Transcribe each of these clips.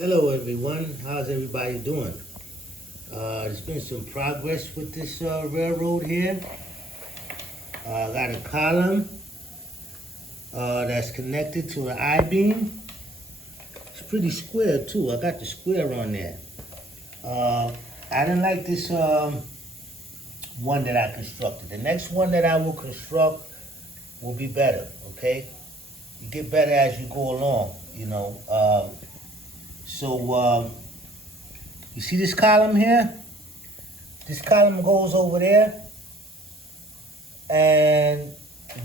Hello everyone, how's everybody doing? There's been some progress with this railroad here. I got a column that's connected to an I-beam. It's pretty square too, I got the square on there. I didn't like this one that I constructed. The next one that I will construct will be better, okay? You get better as you go along, you know. You see this column here? This column goes over there, and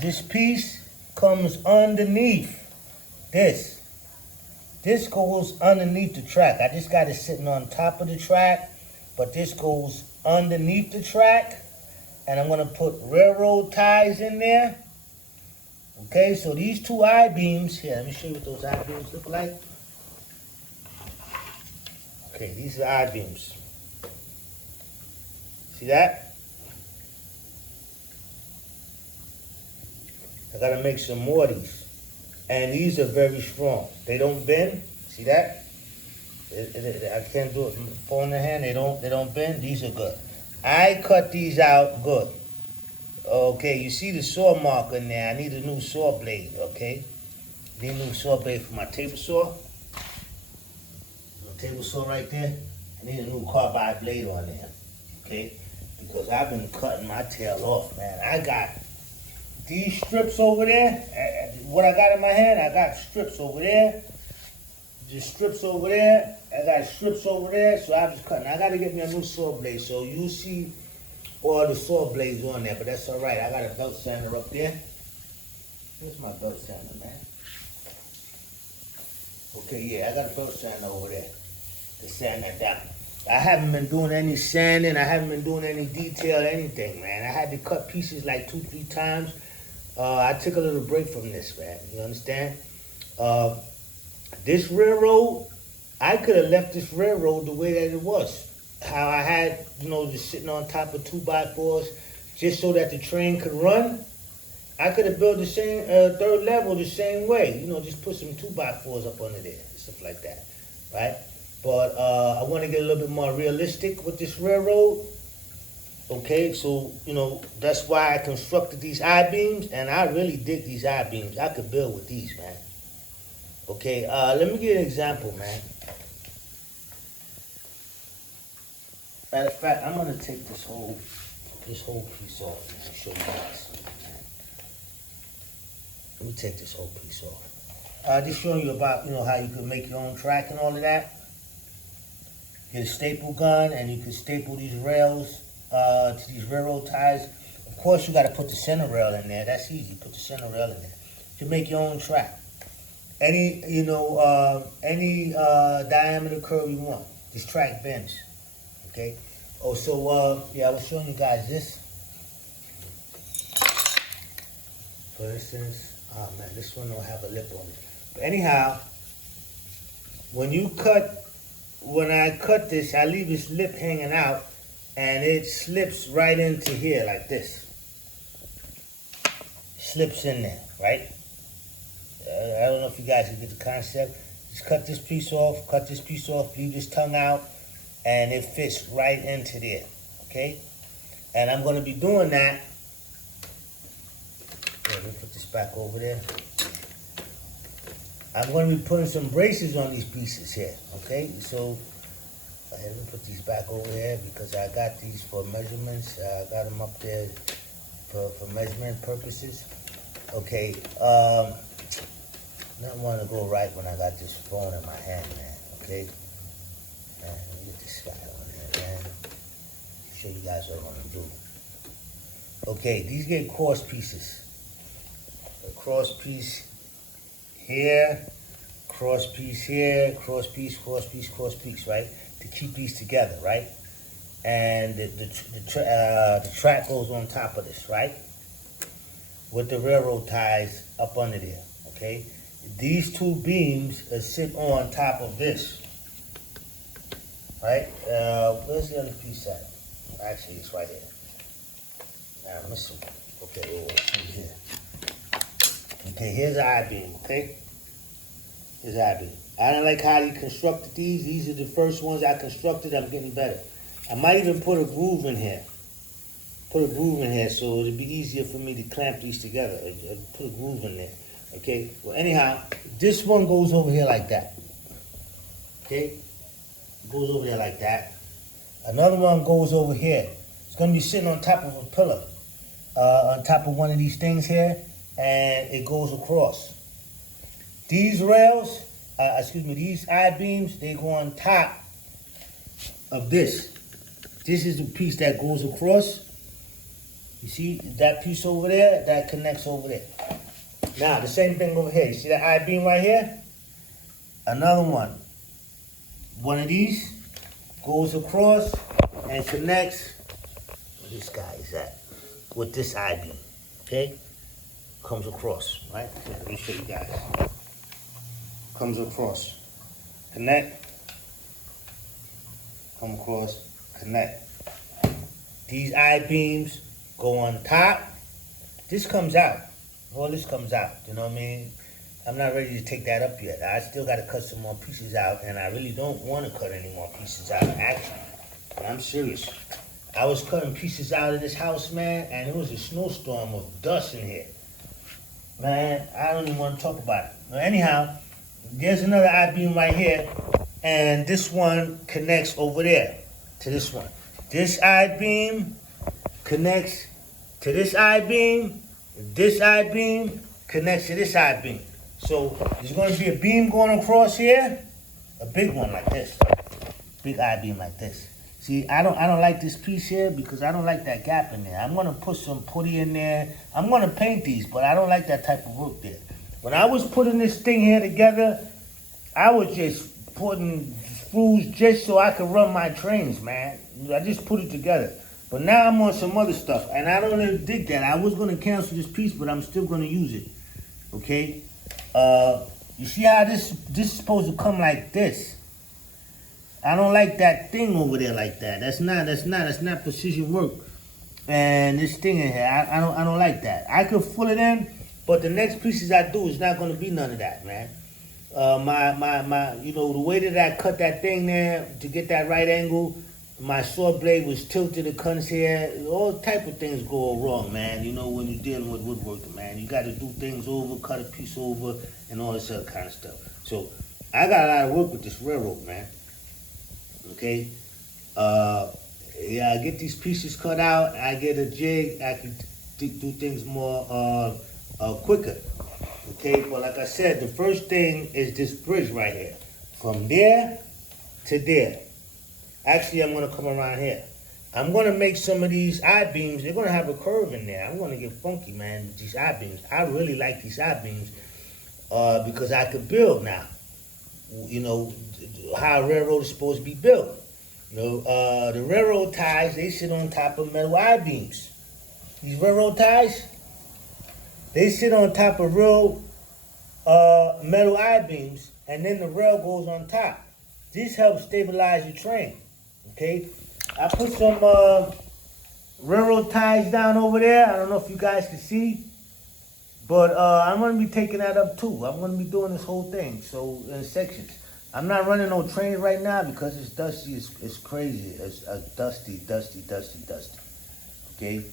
this piece comes underneath this. This goes underneath the track. I just got it sitting on top of the track, but this goes underneath the track, and I'm gonna put railroad ties in there. Okay, so these two I-beams, here, let me show you what those I-beams look like. Okay, these are I-beams. See that? I gotta make some more of these. And these are very strong. They don't bend. See that? I can't do it from the phone in the hand. They don't bend. These are good. I cut these out good. Okay, you see the saw mark in there. I need a new saw blade, okay? Need a new saw blade for my table saw. Table saw right there. I need a new carbide blade on there, okay? Because I've been cutting my tail off, man. I got these strips over there. What I got in my hand, I got strips over there. Just strips over there. I got strips over there, so I'm just cutting. I got to get me a new saw blade, so you see all the saw blades on there, but that's all right. I got a belt sander up there. Here's my belt sander, man. Okay, yeah, I got a belt sander over there to sand that down. I haven't been doing any sanding. I haven't been doing any detail, anything, man. I had to cut pieces like 2-3 times. I took a little break from this, man. You understand? This railroad, I could have left this railroad the way that it was. How I had, just sitting on top of 2x4s just so that the train could run. I could have built the same third level the same way. Just put some 2x4s up under there, stuff like that, right? But I want to get a little bit more realistic with this railroad. Okay, so, that's why I constructed these I-beams, and I really dig these I-beams. I could build with these, man. Okay, let me give you an example, man. Matter of fact, I'm going to take this whole piece off and show you guys. Let me take this whole piece off. Just showing you about, how you can make your own track and all of that. Get a staple gun, and you can staple these rails to these railroad ties. Of course, you got to put the center rail in there. That's easy. Put the center rail in there. You can make your own track. Any diameter curve you want. This track bends. Okay. Oh, so yeah, I was showing you guys this. For instance, oh man, this one don't have a lip on it. But anyhow, when I cut this, I leave this lip hanging out, and it slips right into here like this. Slips in there, right? I don't know if you guys can get the concept. Just cut this piece off, leave this tongue out, and it fits right into there, okay? And I'm going to be doing that. Let me put this back over there. I'm going to be putting some braces on these pieces here, okay? So, let me put these back over here because I got these for measurements. I got them up there for measurement purposes. Okay, nothing want to go right when I got this phone in my hand, man, okay? Man, let me get this guy on here, man. Show you guys what I'm going to do. Okay, these get cross pieces. A cross piece here, cross piece here, cross piece, right? To keep these together, right? And the track goes on top of this, right? With the railroad ties up under there, okay? These two beams sit on top of this, right? Where's the other piece at? Actually, it's right here. Now, I'm missing one. Okay, here. Okay, here's the I-beam, okay? This I-beam. I don't like how he constructed these. These are the first ones I constructed. I'm getting better. I might even put a groove in here. Put a groove in here so it'll be easier for me to clamp these together. Put a groove in there. Okay? Well, anyhow, this one goes over here like that. Okay? Goes over there like that. Another one goes over here. It's going to be sitting on top of a pillar. On top of one of these things here. And it goes across. These rails, these I-beams, they go on top of this. This is the piece that goes across. You see that piece over there? That connects over there. Now, the same thing over here. You see that I-beam right here? Another one. One of these goes across and connects where this guy is at with this I-beam. Okay? Comes across, right? Here, let me show you guys. Comes across. Connect. Come across. Connect. These I-beams go on top. This comes out. All this comes out. You know what I mean? I'm not ready to take that up yet. I still got to cut some more pieces out, and I really don't want to cut any more pieces out, actually. I'm serious. I was cutting pieces out of this house, man, and it was a snowstorm of dust in here. Man, I don't even want to talk about it. Well, anyhow, there's another I-beam right here, and this one connects over there to this one. This I-beam connects to this I-beam. This I-beam connects to this I-beam. So there's going to be a beam going across here, a big one like this, big I-beam like this. See, I don't like this piece here because I don't like that gap in there. I'm going to put some putty in there. I'm going to paint these, but I don't like that type of work there. When I was putting this thing here together, I was just putting screws just so I could run my trains, man. I just put it together. But now I'm on some other stuff, and I don't really dig that. I was going to cancel this piece, but I'm still going to use it. Okay? You see how this is supposed to come like this? I don't like that thing over there like that. That's not precision work. And this thing in here, I don't like that. I could fill it in, but the next pieces I do is not going to be none of that, man. The way that I cut that thing there to get that right angle, my saw blade was tilted, it comes here. All type of things go wrong, man. You know, when you're dealing with woodworking, man. You got to do things over, cut a piece over, and all this other kind of stuff. So, I got a lot of work with this railroad, man. Okay? I get these pieces cut out. I get a jig. I can do things more quicker. Okay? But like I said, the first thing is this bridge right here. From there to there. Actually, I'm going to come around here. I'm going to make some of these I-beams. They're going to have a curve in there. I'm going to get funky, man, with these I-beams. I really like these I-beams because I could build now. You know, how a railroad is supposed to be built. You know, the railroad ties, they sit on top of metal I-beams. These railroad ties, they sit on top of real metal I-beams, and then the rail goes on top. This helps stabilize your train. Okay, I put some railroad ties down over there. I don't know if you guys can see, but I'm going to be taking that up too. I'm going to be doing this whole thing, so in sections. I'm not running no trains right now because it's dusty. It's crazy. It's dusty. Okay,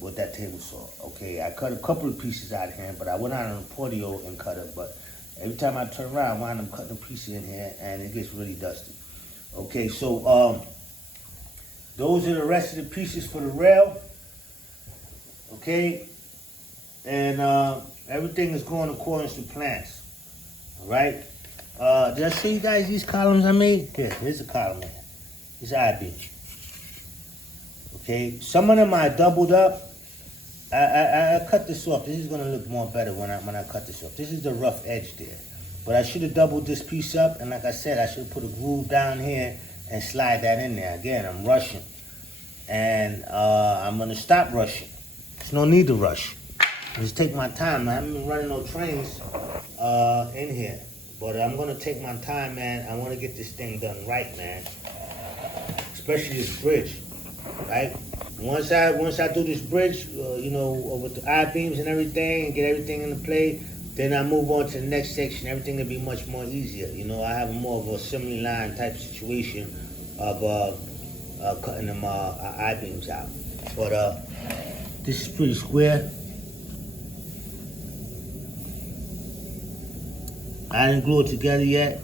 with that table saw. Okay, I cut a couple of pieces out of here, but I went out on a portio and cut it. But every time I turn around, I wind up cutting a piece in here, and it gets really dusty. Okay, so those are the rest of the pieces for the rail. Okay, and everything is going according to plans. All right. Did I show you guys these columns I made? Here's a column here. It's I-beam. Okay, some of them I doubled up. I cut this off. This is gonna look more better when I cut this off. This is the rough edge there. But I should have doubled this piece up, and like I said, I should have put a groove down here and slide that in there. Again, I'm rushing. And I'm gonna stop rushing. There's no need to rush. Just take my time. I haven't been running no trains in here. But I'm gonna take my time, man. I wanna get this thing done right, man. Especially this bridge, right? Once I do this bridge, with the I-beams and everything, and get everything into play, Then I move on to the next section. Everything will be much more easier. You know, I have more of a assembly line type situation of cutting them I-beams out. But this is pretty square. I didn't glue it together yet.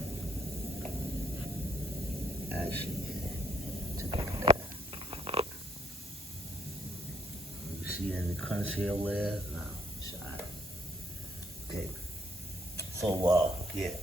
Actually, take a look at that. You see any crunch here over there? No, it's alright. Okay. So, yeah.